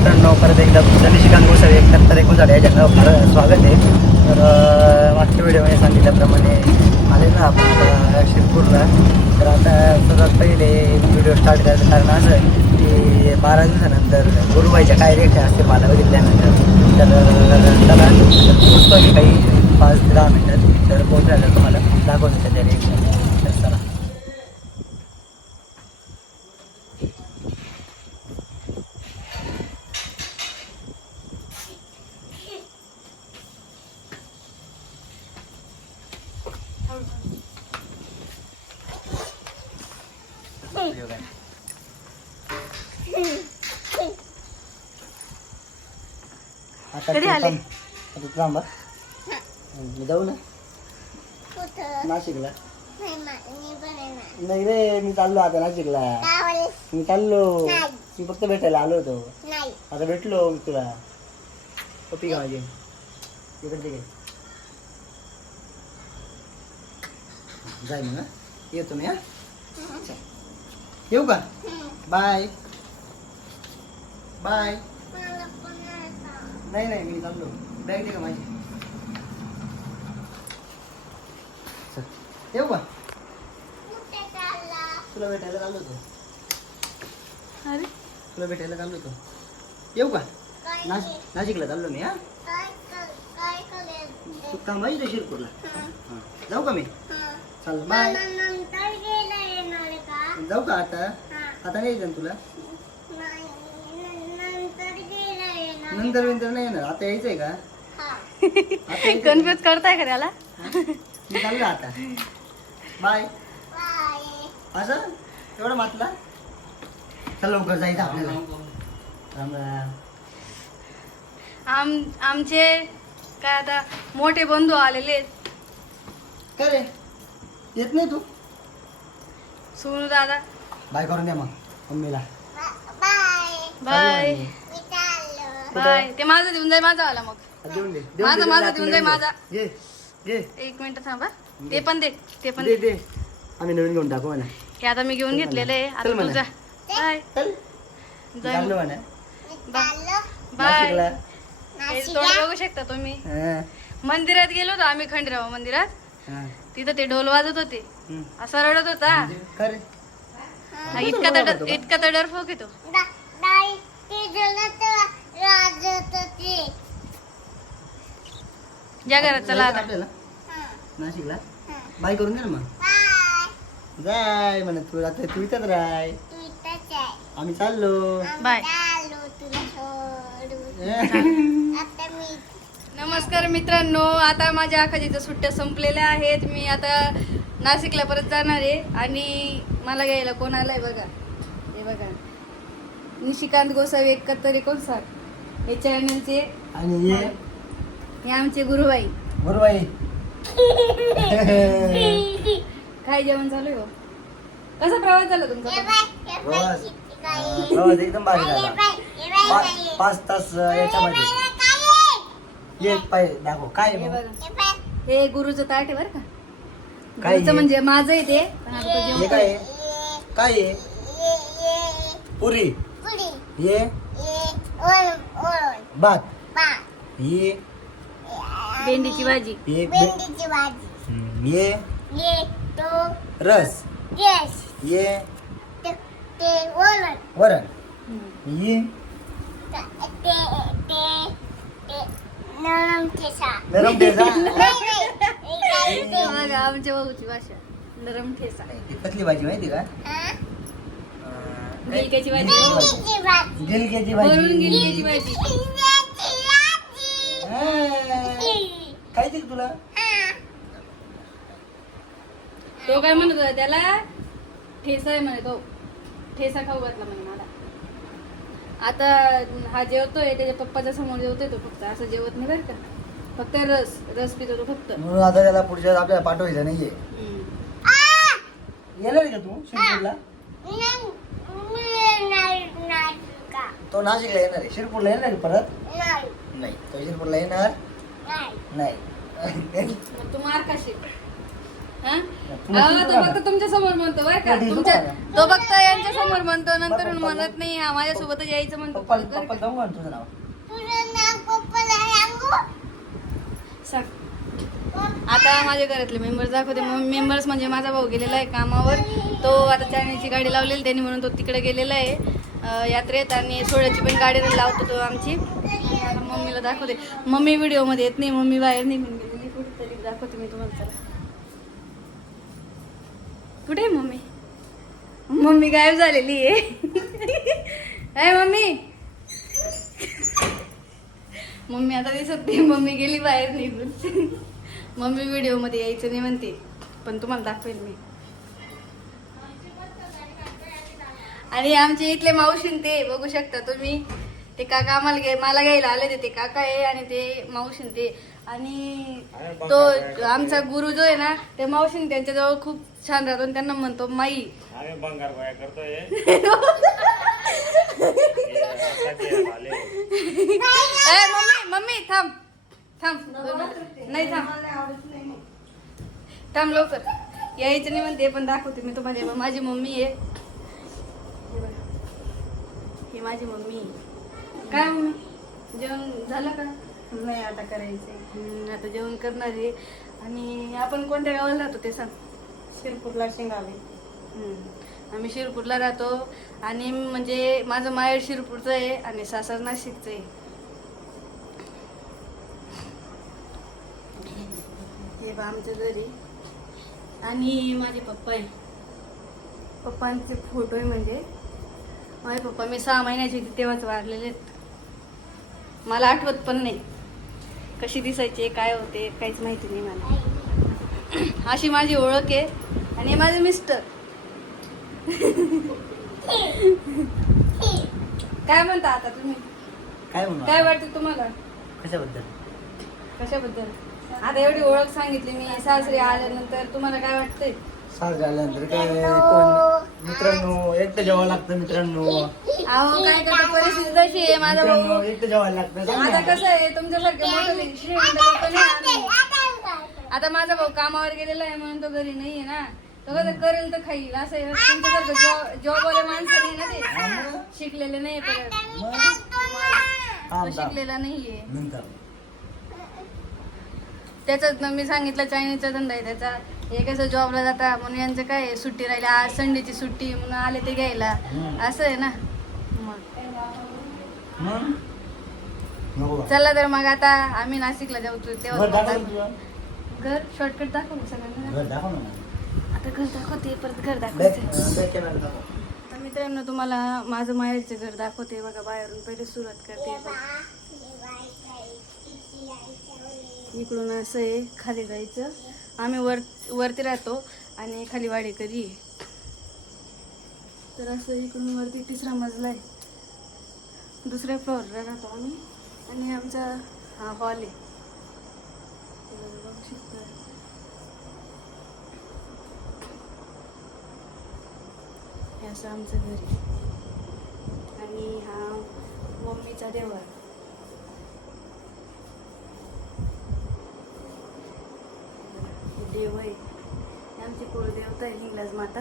मित्रांनो परत एकदा तुमचं निशिकांत गोसावी एकाहत्तर एकोणसाठ या चॅनलवर आपलं स्वागत आहे. तर मागच्या व्हिडिओमध्ये सांगितल्याप्रमाणे आले ना आपण शिरपूरला. तर आता सर्वात पहिले व्हिडिओ स्टार्ट करायचं कारण असं की बारा दिवसानंतर गुरुबाईच्या काय रेट असते मला बघितल्यानंतर तर त्याला पोचतो मी काही पाच ते दहा मिनटात तर पोहोचायला तुम्हाला. दाखवतो त्याच्या रेट तर चला व्हिडिओ काय आता कधी तू आले? थांब. आता तू थांब. मी जाऊ ना कुठं नाशिकला नाही मा- मी पण येणार. नाही रे मी चाललो आता नाशिकला मी चाललो. मी फक्त भेटायला आलो होतो नाही आता भेटलो मी तुला पप्पी का माझी इकडे घे जाय हा. येतो मी हा. येऊ का बाय बाय. नाही नाही मी चाललो बॅग दे का माझी चल. येऊ का? तुला भेटायला चाललो होतो अरे तुला भेटायला चाललो होतो येऊ का काय नाश नाशिकला चाललो मी हा काय कर- काय करेल? तू काम आहे शिरपूरला हं, जाऊ का मी हं. चाल बाय मला नंतर गेला येणार आहे का? जाऊ का आता हां. आता नाही येतं ना तुला नाही, न- नंतर गेला येणार आहे नंतर नंतर नाही येणार. आता यायचंय का? हां. आता यायचंय? कन्फ्युज करताय का त्याला? मी चाललो आता. Bye bye. असं? एवढं मातला चल लवकर जायचं आपल्याला. राम राम आम आमचे काय आता मोठे बंधू आलेले आहेत. काय रे? येत नाही तू? सोनू दादा. बाय करून द्या मग मम्मीला. बाय. बाय. बाय. ते माझं देऊन जाय माझा आला मग. देऊन दे देऊन माझा- दे, माझा देऊन दे, दे, माझा. घे घे एक मिनिट थांबा. ते पण दे ते पण दे दे. दे. आम्ही नवीन घेऊन टाकू म्हणा. हे आता मी घेऊन घेतलेलं आहे. चल आता म्हणा. तुझा बाय. चल. जाय चाललो. म्हणा. बाय. नाशिकला. हे. तोंड बघू शकता तुम्ही. हां, मंदिरात गेलो होतो आम्ही खंडराव मंदिरात. हां. तिथं ते ढोल वाजत होते. हम्म. असा रडत होता. का रे हा, इतका तर इतका तर डरफोक येतो ज्या घरात चला आता. आपल्याला हं, नाशिकला? हं. बाय करून दे ना मग. बाय. जाय म्हणा तू आता तू इथंच राय. आम्ही चाललो. बाय. चाललो तुला सोडून. आता मी नमस्कार मित्रांनो आता माझ्या आखाजीच्या सुट्ट्या संपलेल्या आहेत. मी आता नाशिकला परत जाणार आहे. आणि मला घ्यायला कोण आलाय बघा. हे बघा. निशिकांत गोसावी एकाहत्तर एकोणसाठ हे चॅनलचे आणि ये हे आमचे गुरुबाई गुरुबाई काय जेवण चालू आहे हो? कसा प्रवास झाला तुमचा हे हे प्रवास अं. प्रवास एकदम भारी हे झाला बाय, हे बाय, पा- काय आहे. पाच तास अं, याच्यामध्ये हे. ये पाय दाखव काय हे? बघा हे हे गुरुचं ताट आहे बरं का काय गुरुचं? म्हणजे माझं आहे ते पण आता तो हे. काय आहे? काय आहे पुरी पुरी. भात. ये भेंडीची भाजी. ये बे- भेंडीची भाजी. हम्म, ये ये तो रस. येस ये ते ते वरण. वरण. ये ते ते ते ते नरम ठेचा. नरम ठेचा? नाही नाही. हे काय ते बघा आमच्या भाऊची भाषा. नरम ठेसा ती कसली भाजी माहिती का? हा? अं, गिलक्याची भाजी. गिलक्याची भाजी. गिलक्याची भाजी. हा. काय दिल तुला. तो काय म्हणत होता त्याला ठेसा आहे म्हणे तो. ठेसा खाऊ घातला म्हणे मला. आता हा जेवतोय त्याच्या पप्पाच्या समोर जेवतोय तो फक्त. असं जेवत नाही बरं का. फक्त रस रस पितो तो फक्त. म्हणून आता त्याला पुढच्या आपल्याला पाठवायचं नाहीये. हम्म. येणार आहे का तू? शिरपूरला? तो नाशिकला येणार आहे. शिरपूरला येणार आहे परत? नाही. नाही. तो शिरपूरला येणार? नाही. तू मार खाशील हा? अहो, तो फक्त तुमच्यासमोर म्हणतो बरं का. तुमच्या तो फक्त यांच्या समोर म्हणतो नंतर म्हणत नाही हा माझ्यासोबतच यायचं म्हणतो. पप्पा बरं पप्पा का? जाऊ म्हण तुझं नाव. तुझं नाव पप्पाला सांगू सांग. आता माझ्या घरातले मेंबर्स दाखवते. मेंबर्स म्हणजे माझा भाऊ गेलेला आहे कामावर. तो आता चायनीची गाडी लावलेली त्यांनी म्हणून तो तिकडे गेलेला आहे. यात्रेत आणि सोळ्याची पण गाडी लावतो तो आमची. आता मम्मीला दाखवते. मम्मी व्हिडिओमध्ये येत नाही मम्मी बाहेर निघून गेलेली कुठेतरी दाखवते मी तुम्हाला चला. कुठे आहे मम्मी? मम्मी गायब झालेली आहे. काय मम्मी. मम्मी आता दिसत नाही. मम्मी गेली बाहेर निघून. मम्मी व्हिडिओमध्ये यायचं नाही म्हणते. पण तुम्हाला दाखवेल मी. आणि आमचे इथले मावशीन ते बघू शकता तुम्ही. ते काका आम्हाला घे मला घ्यायला आले ते काका आहे आणि ते मावशीन ते. आणि तो आमचा गुरु जो आहे ना ते मावशीन त्यांच्याजवळ खूप छान राहतो आणि त्यांना म्हणतो माई. बंगार करतोय. मम्मी मम्मी थांब. थांब. नाही थांब. थांब लवकर. यायचं नाही म्हणते पण दाखवते मी तुम्हाला. माझी मम्मी आहे. ही माझी मम्मी. काय मम्मी? जेवण झालं का? नाही आता करायचंय. हम्म, आता जेवण करणार आहे. आणि आपण कोणत्या गावाला राहतो ते सांग. शिरपूरला शेंगावे. हम्म. आम्ही शिरपूरला राहतो. आणि म्हणजे माझं माहेर शिरपूरचं आहे आणि सासर नाशिकचं आहे. हे बा आमच्या घरी. आणि माझे पप्पा आहे. पप्पांचे फोटो आहे म्हणजे. माझे पप्पा मी सहा महिन्याची होती तेव्हाच वारलेले मला आठवत पण नाही. कशी दिसायचे काय होते काहीच माहिती नाही मला. अशी माझी ओळख आहे आणि हे माझे मिस्टर काय म्हणता आता तुम्ही? काय काय वाटतं तुम्हाला? कशाबद्दल? कशाबद्दल? आता एवढी ओळख सांगितली मी सासरे आल्यानंतर तुम्हाला काय वाटतंय? साल झाल्यानंतर काय कोण? मित्रांनो एकटं जेवावं लागतं मित्रांनो. अहो काय करतो? परिस्थिती तशी आहे माझा मित्रांनो भाऊ एकटं जेवायला लागतं. आता. कसं आहे तुमच्यासारखे मोठे श्रीमंत लोकं नाही आम्ही. आता माझा भाऊ कामावर गेलेला आहे म्हणून तो घरी नाहीये ना. तो कसं करेल तर खाईल. असं आहे. तुमच्यासारखं जॉब जॉबवाले माणसं नाही ना ते. शिकलेले नाही परत. मग? तो थांब, थांब. शिकलेला नाहीये नंतर. मी सांगितलं चायनीजचा धंदा आहे त्याचा. हे कसं जॉबला जाता म्हणून यांचं काय आहे, सुट्टी राहिली. आज संडेची सुट्टी म्हणून आले ते घ्यायला. हम्म. असं आहे ना. मग? मग? नको. बा. चला तर मग आता आम्ही नाशिकला जाऊ तू तेव्हा घर दाखव ना. घर शॉर्टकट दाखव ना सगळ्यांना. घर दाखव ना. आता घर दाखवते परत घर दाखवते. दाखव. तर मित्रांनो तुम्हाला माझं माहेरचं घर दाखवते बघा बाहेरून पहिले सुरुवात करते बघा. इकडून असं आहे खाली जायचं. आम्ही वर वरती राहतो आणि खाली वाडेकरी तर असं इकडून वरती तिसरा मजला आहे. दुसऱ्या फ्लोअरला राहतो आम्ही आणि आमचा हा हॉल आहे. हे बघू शकता. हे असं आमचं घर आहे. आणि हा मम्मीचा देवळ हे देव आहे. हे आमची कुळदेवता आहे हिंगलाज माता.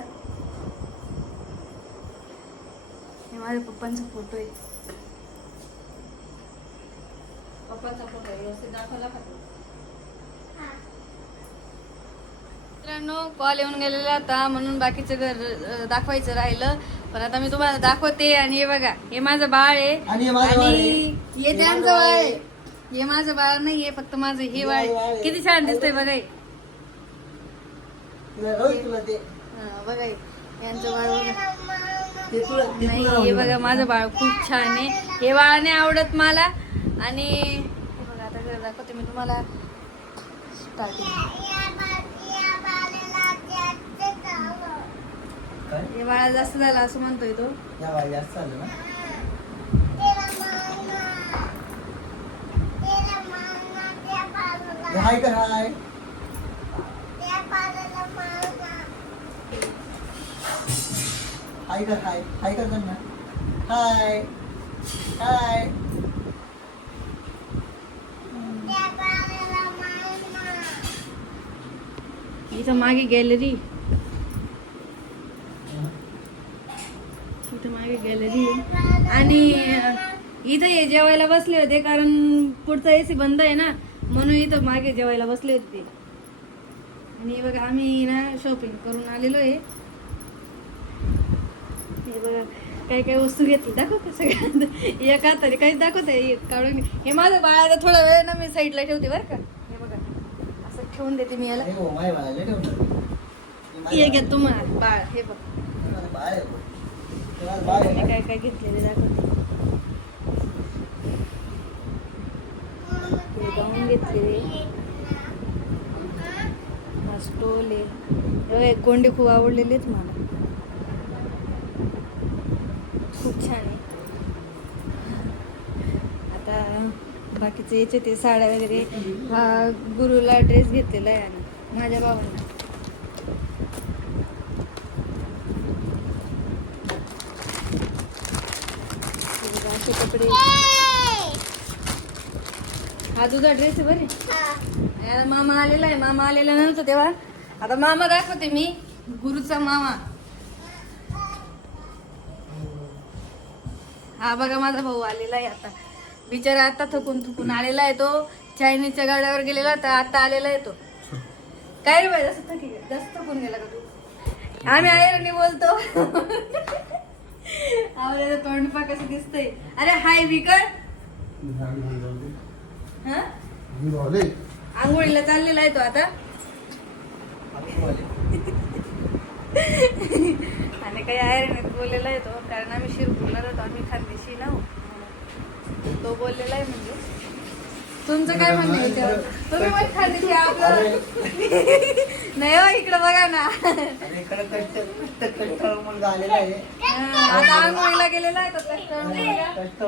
हे माझ्या पप्पांचा फोटो आहे. पप्पांचा फोटो आहे. व्यवस्थित दाखवला का तो? मित्रांनो कॉल येऊन गेलेला होता म्हणून बाकीचं घर दाखवायचं राहिलं. पण आता मी तुम्हाला दाखवते आणि हे बघा हे माझं बाळ आहे. आणि हे माझं बाळ आणि आहे. हे त्यांचं बाळ आहे. हे माझं बाळ नाहीये फक्त माझं हे बाळ. किती छान दिसतंय बघा हे. तुला ते. बघा. यांचं बाळ बघा. नाही हे बघा. माझं बाळ खूप छान आहे. हे बाळ नाही आवडत मला. आणि हे बघा आता घर दाखवते मी तुम्हाला? हे बाळा जास्त झालं असं म्हणतोय तो. जास्त झालं ना? हे हाय कर हाय? हाय कर हाय हाय कर त्यांना हाय हाय इथं मागे गॅलरी. इथं मागे गॅलरी. आणि इथं हे जेवायला बसले होते कारण पुढचा एसी बंद आहे ना म्हणून इथं मागे जेवायला बसले होते आणि बघा आम्ही ना शॉपिंग करून आलेलो आहे. हे बघा काय काय वस्तू घेतली. दाखव का सगळ्यात एका तरी काहीच दाखवत काढून. हे माझं बाळ आता थोडा वेळ ना मी साईडला ठेवते बरं का. हे बघा. असं ठेवून देते मी याला. हो, बाळाला. हे घ्या तुम्हाला. बाळ हे बघ. मी. काय काय घेतलेले दाखवते. हे गाऊन घेतलेले. स्टोल हे कोंडे खूप आवडलेले आहेत मला. खूप छान आहे. आता बाकीचे याचे ते साड्या वगैरे हा गुरुला ड्रेस घेतलेला आहे आणि माझ्या भावांना. असे कपडे. हा तुझा ड्रेस आहे बरे. मामा आलेला आहे. मामा आलेला नव्हता तेव्हा. आता मामा दाखवते मी. गुरुचा मामा. हा बघा माझा भाऊ आलेला आहे आता. बिचारा आता थकून थकून आलेला आहे तो. चायनीजच्या गाड्यावर गेलेला होता आता आलेला आहे तो. काय रे बाई जास्त थकी जास्त थकून गेला का तू? आम्ही आयरणी बोलतो. आम्हाला तोंड पा कसं दिसतंय. अरे हाय विकर हा? आंघोळीला चाललेला आहे तो आता. आणि काही आयरन बोललेला आहे तो. कारण आम्ही शिरपूरला राहतो आम्ही खानदेशी ना हो. तो बोललेला आहे म्हणजे. तुमचं काय म्हणणं आहे? तुम्ही पण खानदेशी आपलं नाही हो इकडं बघा ना. इकडे कष्ट कष्ट मुलगा आलेला आहे. आता आंघोळीला गेलेला आहे तो कष्टाळू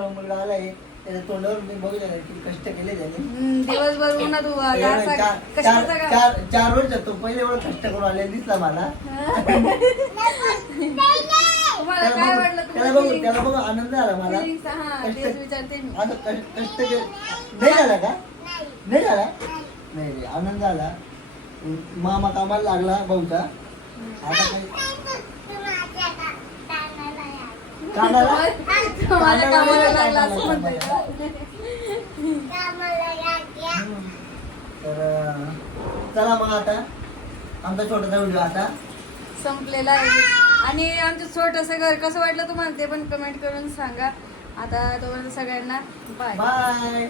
मुलगा. आला आहे. त्याच्या तोंडावर मी बघू शकता किती कष्ट केले त्याने. दिवसभर उन्हात उभा चार का वर्ष तो पहिले एवढं कष्ट करून आलेला दिसला मला. तुम्हाला त्याला काय त्याला feelings? आनंद आला मला. Feelings, हा कष्ट- तेच विचारते मी. आता कष्ट कष्ट के नाही झाला का? नाही झाला? नाही नाही आनंद आला. मामा कामाला लागला भाऊचा. आता काही कानाला माझ्या कामाला लागला असं म्हणताय का? तर अं, चला मग आता. आमचा छोटासा व्हिडिओ आता. संपलेला आहे. आणि आमचं छोटंसं घर कसं वाटलं तुम्हाला ते पण कमेंट करून सांगा. आता तोपर्यंत सगळ्यांना बाय बाय